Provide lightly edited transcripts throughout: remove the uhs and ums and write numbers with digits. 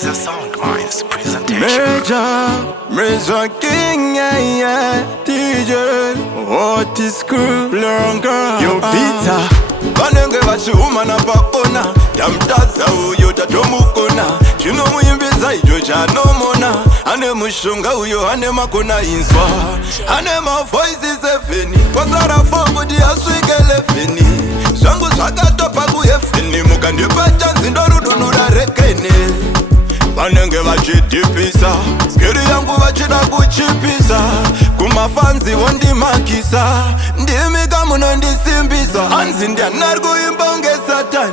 Caesar Soundwise presentation. Major King, yeah, DJ, what is cool, longer. Yo, Peter, banenge vachihuma na paona, tamtaza uyo tatomukona, chino muimbiza ijo chanomona, ane mushunga uyo ane makona inswa, ane ma voices efeni, kwasara fongu di aswikele feni, zangu zvakatopa kuyefeni, mukandipata nzindorudunura rekene. Vanenge vachidipisa, skiri yangu vachida kuchipisa, kumafanzi wondimakisa, ndimi kamunondisimbisa. Hanzi ndianari kuimba unge Satani,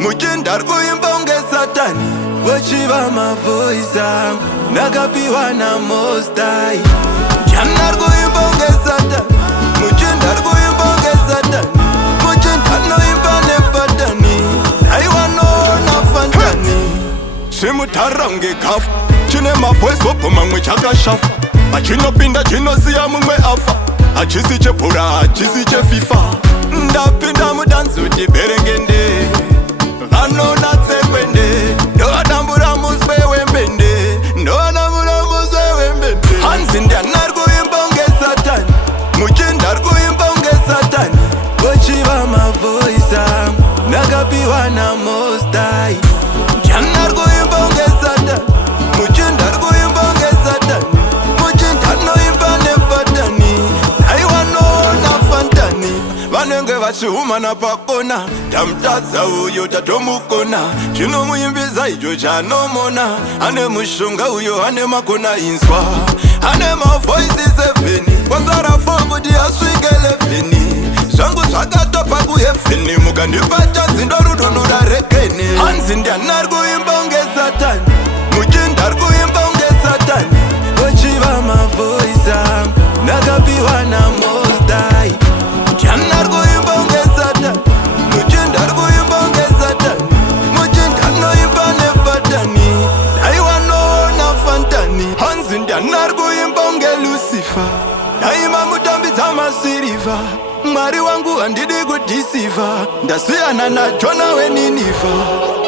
muchindari kuimba unge Satani, vochiva mavoice angu ndakapiwa naMost High. Ndianari kuimba unge Satani, muchindari kuimba unge Satani, muchindanoimba nepatani, naiwanoona fantani. Chimutara unge kafu, chine mavoice wopo mamwe chakashafu, achinopinda chinosiya mumwe afa, achisi chepura achisi chefifa. Ndapinda mudansi uti berengende, vanona tsekwende, ndoadambura muswe wembende, ndoadambura muswe wembende. Hanzi ndianari kuimba unge Satani, muchindari kuimba unge Satani, vochiva mavoice angu ndakapiwa naMost High. Ndianari kuimba unge Satani, muchindari kuimba unge Satani, muchindanoimba nepatani, naiwanoona fantani. Vanenge vachihuma napakona, tamtadza uyo tatomukona, chinomuimbiza icho chanomona, ane mushunga uyo ane makona inswa, ane mavoices efeni, kwasara fongu di aswikele feni, zvangu zvakatopa kuyefeni, mukandipata zindorudunura rekene. Hanzi ndianari kuimba unge Satani, muchindari kuimba unge Satani, vochiva mavoice angu ndakapiwa naMost High. Ndianari kuimba unge Satani, muchindari kuimba unge Satani, muchindanoimba nepatani, naiwanoona fantani. Hanzi ndianari kuimba unge Lucifer, naima mutambidza masiriva, Mwari wangu handidi kudhisiva, ndasiyana naJona weNineveh.